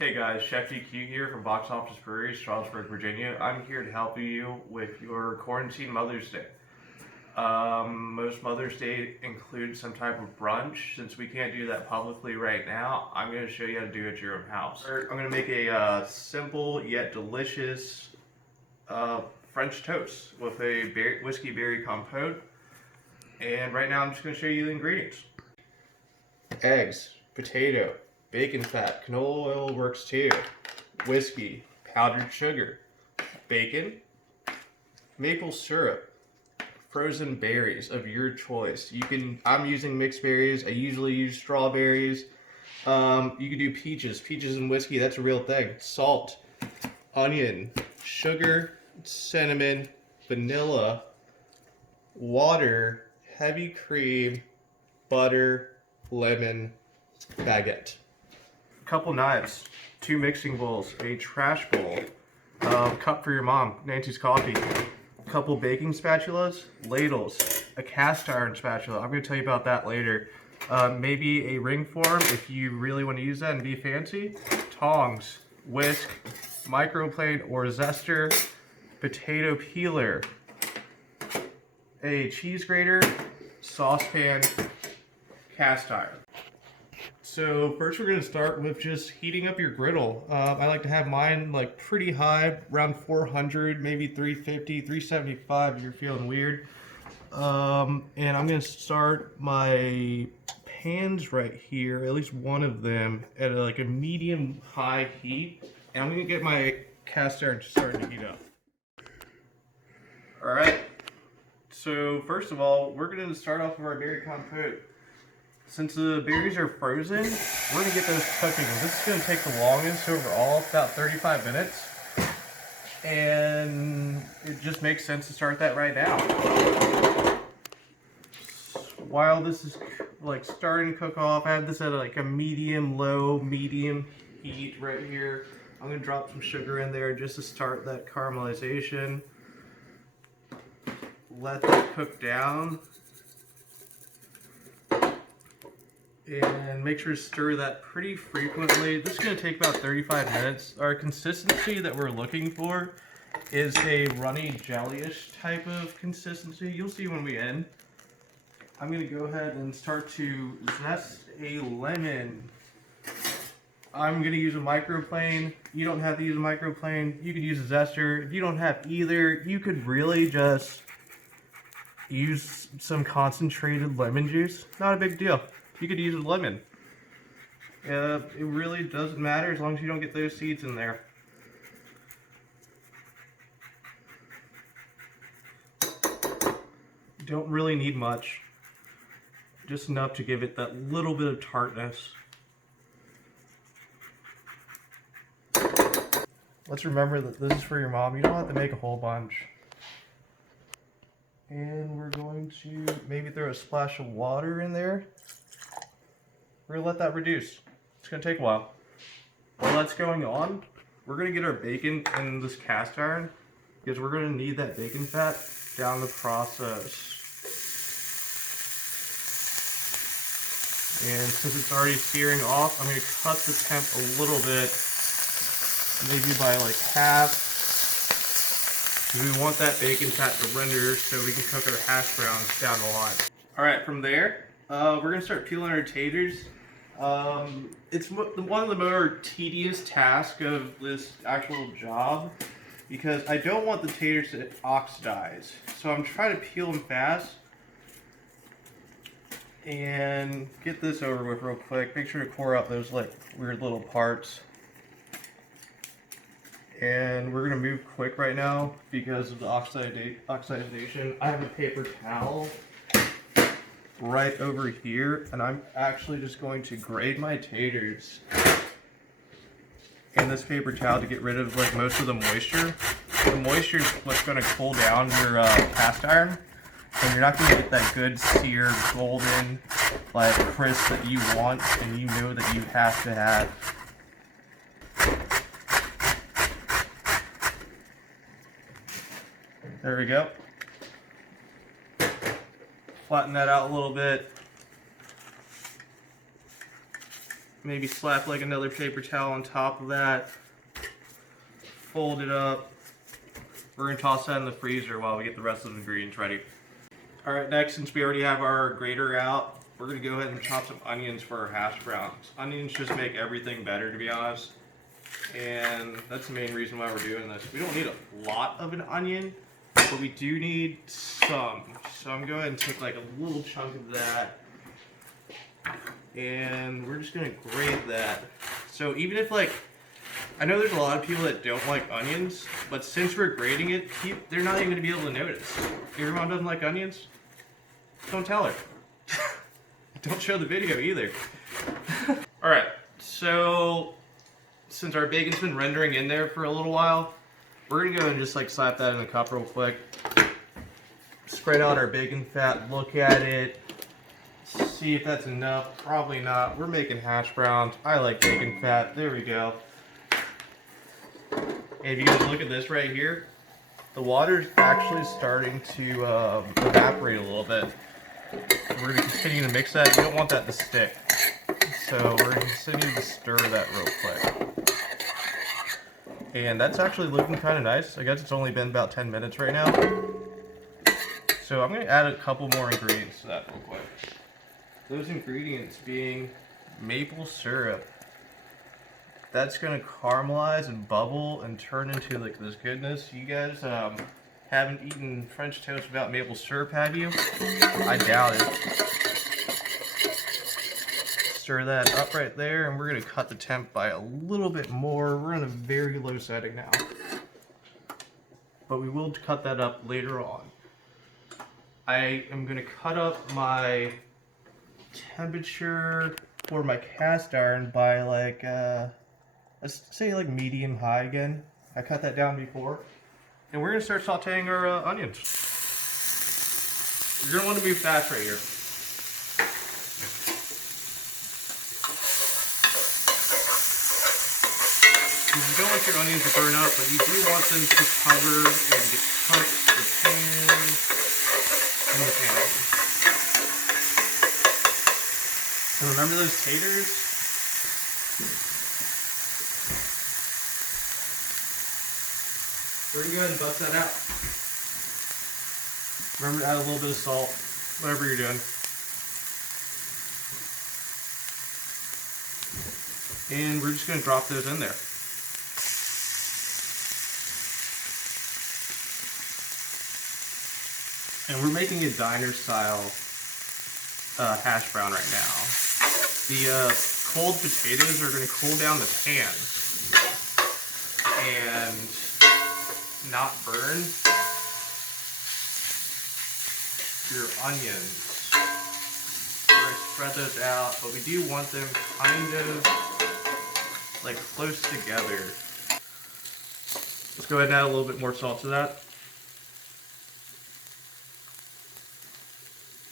Hey guys, Chef DQ here from Box Office Brewery, Charlottesburg, Virginia. I'm here to help you with your quarantine Mother's Day. Most Mother's Day includes some type of brunch. Since we can't do that publicly right now, I'm going to show you how to do it at your own house. I'm going to make a simple yet delicious French toast with a whiskey berry compote. And right now I'm just going to show you the ingredients. Eggs, potato, bacon fat, canola oil works too, whiskey, powdered sugar, bacon, maple syrup, frozen berries of your choice. I'm using mixed berries. I usually use strawberries. You can do peaches and whiskey. That's a real thing. Salt, onion, sugar, cinnamon, vanilla, water, heavy cream, butter, lemon, baguette. Couple knives, 2 mixing bowls, a trash bowl, cup for your mom, Nancy's coffee, couple baking spatulas, ladles, a cast iron spatula. I'm going to tell you about that later. Maybe a ring form if you really want to use that and be fancy. Tongs, whisk, microplane or zester, potato peeler, a cheese grater, saucepan, cast iron. So first we're going to start with just heating up your griddle. I like to have mine like pretty high, around 400, maybe 350, 375 if you're feeling weird. And I'm going to start my pans right here, at least one of them, at like a medium high heat. And I'm going to get my cast iron starting to heat up. Alright, so first of all, we're going to start off with our berry compote. Since the berries are frozen, we're going to get those cooking. This is going to take the longest overall, about 35 minutes. And it just makes sense to start that right now. While this is like starting to cook off, I have this at like a medium heat right here. I'm going to drop some sugar in there just to start that caramelization. Let that cook down. And make sure to stir that pretty frequently. This is going to take about 35 minutes. Our consistency that we're looking for is a runny jellyish type of consistency. You'll see when we end. I'm going to go ahead and start to zest a lemon. I'm going to use a microplane. You don't have to use a microplane. You could use a zester. If you don't have either, you could really just use some concentrated lemon juice. Not a big deal. You could use a lemon. It really doesn't matter as long as you don't get those seeds in there. You don't really need much. Just enough to give it that little bit of tartness. Let's remember that this is for your mom. You don't have to make a whole bunch. And we're going to maybe throw a splash of water in there. We're going to let that reduce. It's going to take a while. While that's going on, we're going to get our bacon in this cast iron because we're going to need that bacon fat down the process. And since it's already searing off, I'm going to cut the temp a little bit, maybe by like half. We want that bacon fat to render so we can cook our hash browns down the line. Alright, from there, we're going to start peeling our taters. It's one of the more tedious tasks of this actual job because I don't want the taters to oxidize. So I'm trying to peel them fast and get this over with real quick. Make sure to core out those like weird little parts. And we're going to move quick right now because of the oxidation. I have a paper towel right over here, and I'm actually just going to grate my taters in this paper towel to get rid of like most of the moisture. The moisture is what's going to cool down your cast iron, and you're not going to get that good seared, golden, like crisp that you want and you know that you have to have. There we go. Flatten that out a little bit. Maybe slap like another paper towel on top of that. Fold it up. We're gonna toss that in the freezer while we get the rest of the ingredients ready. All right, next, since we already have our grater out, we're gonna go ahead and chop some onions for our hash browns. Onions just make everything better, to be honest. And that's the main reason why we're doing this. We don't need a lot of an onion, but we do need some. So I'm going to go ahead and take like a little chunk of that. And we're just gonna grate that. So even if like, I know there's a lot of people that don't like onions, but since we're grating it, they're not even gonna be able to notice. If your mom doesn't like onions, don't tell her. Don't show the video either. Alright, so since our bacon's been rendering in there for a little while, we're gonna go and just like slap that in the cup real quick. Spread out our bacon fat, look at it, see if that's enough. Probably not. We're making hash browns. I like bacon fat. There we go. And if you guys look at this right here, the water's actually starting to evaporate a little bit. We're going to continue to mix that. You don't want that to stick. So we're going to continue to stir that real quick. And that's actually looking kind of nice. I guess it's only been about 10 minutes right now. So I'm going to add a couple more ingredients to that real quick. Those ingredients being maple syrup. That's going to caramelize and bubble and turn into like this goodness. You guys haven't eaten French toast without maple syrup, have you? I doubt it. Stir that up right there, and we're going to cut the temp by a little bit more. We're on a very low setting now. But we will cut that up later on. I am going to cut up my temperature for my cast iron by like, let's say like medium high again. I cut that down before. And we're going to start sauteing our onions. You're going to want to move fast right here. You don't want your onions to burn up, but you do want them to cover and get cooked the pan and the pan. And remember those taters? We're going to go ahead and bust that out. Remember to add a little bit of salt, whatever you're doing. And we're just going to drop those in there. And we're making a diner style hash brown right now. The cold potatoes are going to cool down the pan and not burn your onions. We're going to spread those out, but we do want them kind of like close together. Let's go ahead and add a little bit more salt to that.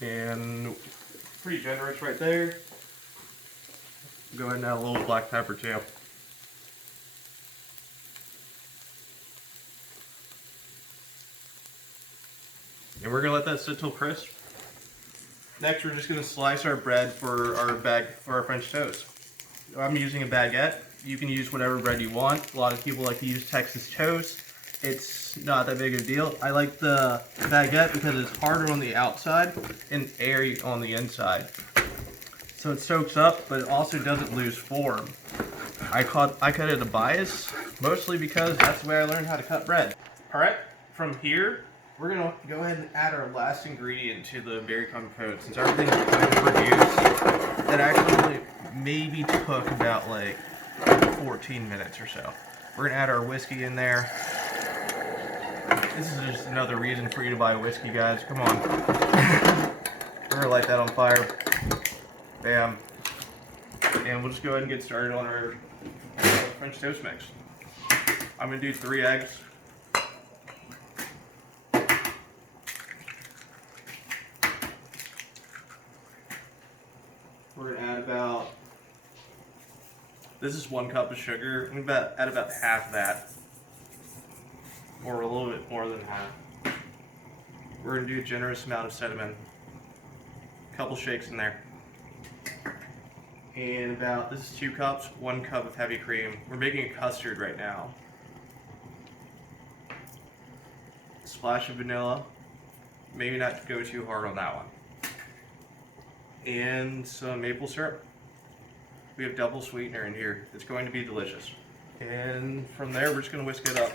And pretty generous right there. Go ahead and add a little black pepper too. And we're gonna let that sit till crisp. Next, we're just gonna slice our bread for our French toast. I'm using a baguette. You can use whatever bread you want. A lot of people like to use Texas toast. It's not that big of a deal. I like the baguette because it's harder on the outside and airy on the inside. So it soaks up, but it also doesn't lose form. I cut it at a bias, mostly because that's the way I learned how to cut bread. All right, from here, we're gonna go ahead and add our last ingredient to the berry compote. Since everything's kind of reduced, that actually maybe took about like 14 minutes or so. We're gonna add our whiskey in there. This is just another reason for you to buy whiskey, guys. Come on. We're gonna light that on fire. Bam. And we'll just go ahead and get started on our French toast mix. I'm gonna do 3 eggs. We're gonna add about, this is 1 cup of sugar. I'm gonna add about half that, or a little bit more than half. We're gonna do a generous amount of cinnamon. A couple shakes in there. And about, this is 2 cups, 1 cup of heavy cream. We're making a custard right now. A splash of vanilla. Maybe not go too hard on that one. And some maple syrup. We have double sweetener in here. It's going to be delicious. And from there, we're just going to whisk it up.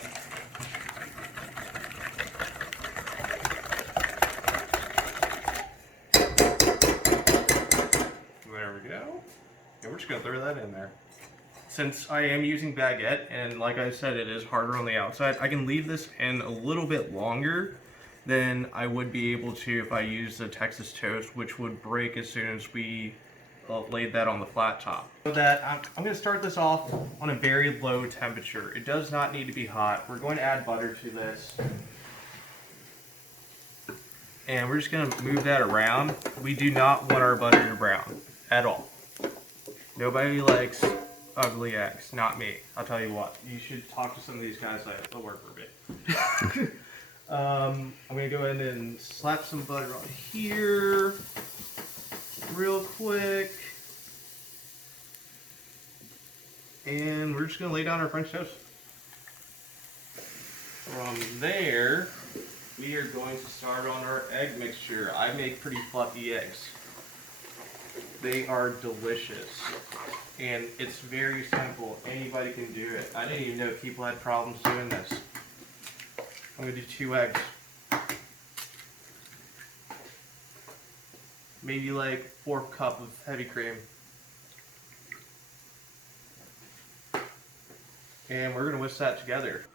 There we go. And we're just going to throw that in there. Since I am using Baguette, and like I said, it is harder on the outside, I can leave this in a little bit longer than I would be able to if I used the Texas toast, which would break as soon as we laid that on the flat top. So that I'm going to start this off on a very low temperature. It does not need to be hot. We're going to add butter to this. And we're just going to move that around. We do not want our butter to brown at all. Nobody likes ugly eggs, not me. I'll tell you what, you should talk to some of these guys that will work for a bit. I'm going to go ahead and slap some butter on here real quick. And we're just going to lay down our French toast. From there, we are going to start on our egg mixture. I make pretty fluffy eggs. They are delicious. And it's very simple. Anybody can do it. I didn't even know people had problems doing this. I'm going to do 2 eggs. Maybe like 1/4 cup of heavy cream. And we're going to whisk that together.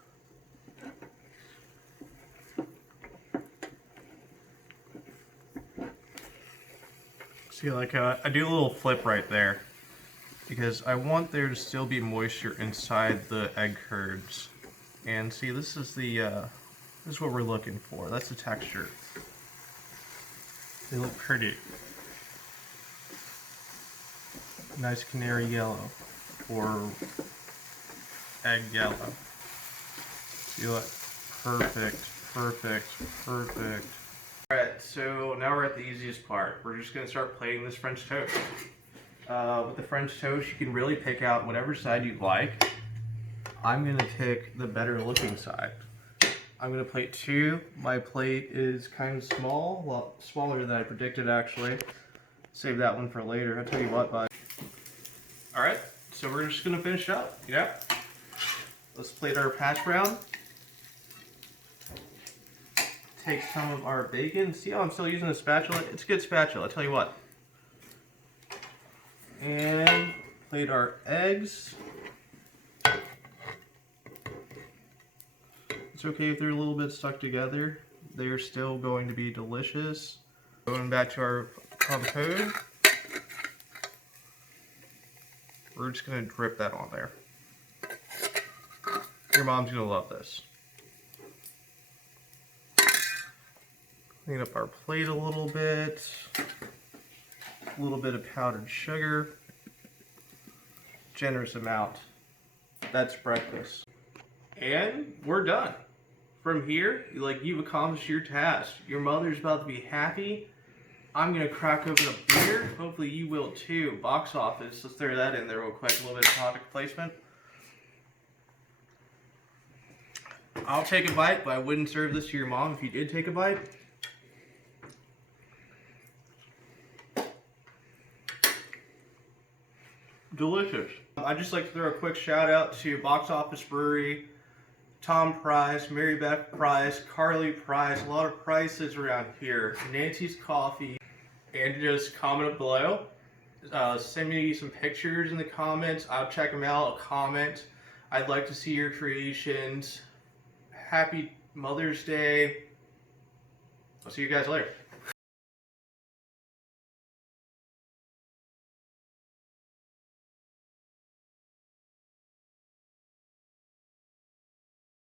See, like I do a little flip right there because I want there to still be moisture inside the egg curds. And see, this is what we're looking for. That's the texture. They look pretty. Nice canary yellow or egg yellow. See, look, perfect, perfect, perfect. Alright, so now we're at the easiest part. We're just going to start plating this French toast. With the French toast, you can really pick out whatever side you'd like. I'm going to pick the better looking side. I'm going to plate 2. My plate is kind of small, well, smaller than I predicted actually. Save that one for later. I'll tell you what, bud. Alright, so we're just going to finish up. Yeah. Let's plate our hash brown. Take some of our bacon. See how I'm still using a spatula? It's a good spatula, I'll tell you what. And plate our eggs. It's okay if they're a little bit stuck together. They're still going to be delicious. Going back to our compote. We're just going to drip that on there. Your mom's going to love this. Clean up our plate a little bit of powdered sugar, generous amount. That's breakfast. And we're done. From here, you've accomplished your task. Your mother's about to be happy. I'm gonna crack open a beer. Hopefully you will too. Box office, let's throw that in there real quick, a little bit of product placement. I'll take a bite, but I wouldn't serve this to your mom if you did take a bite. Delicious. I'd just like to throw a quick shout out to Box Office Brewery, Tom Price, Mary Beth Price, Carly Price, a lot of prices around here, Nancy's Coffee, and just comment below. Send me some pictures in the comments. I'll check them out. I'll comment. I'd like to see your creations. Happy Mother's Day. I'll see you guys later.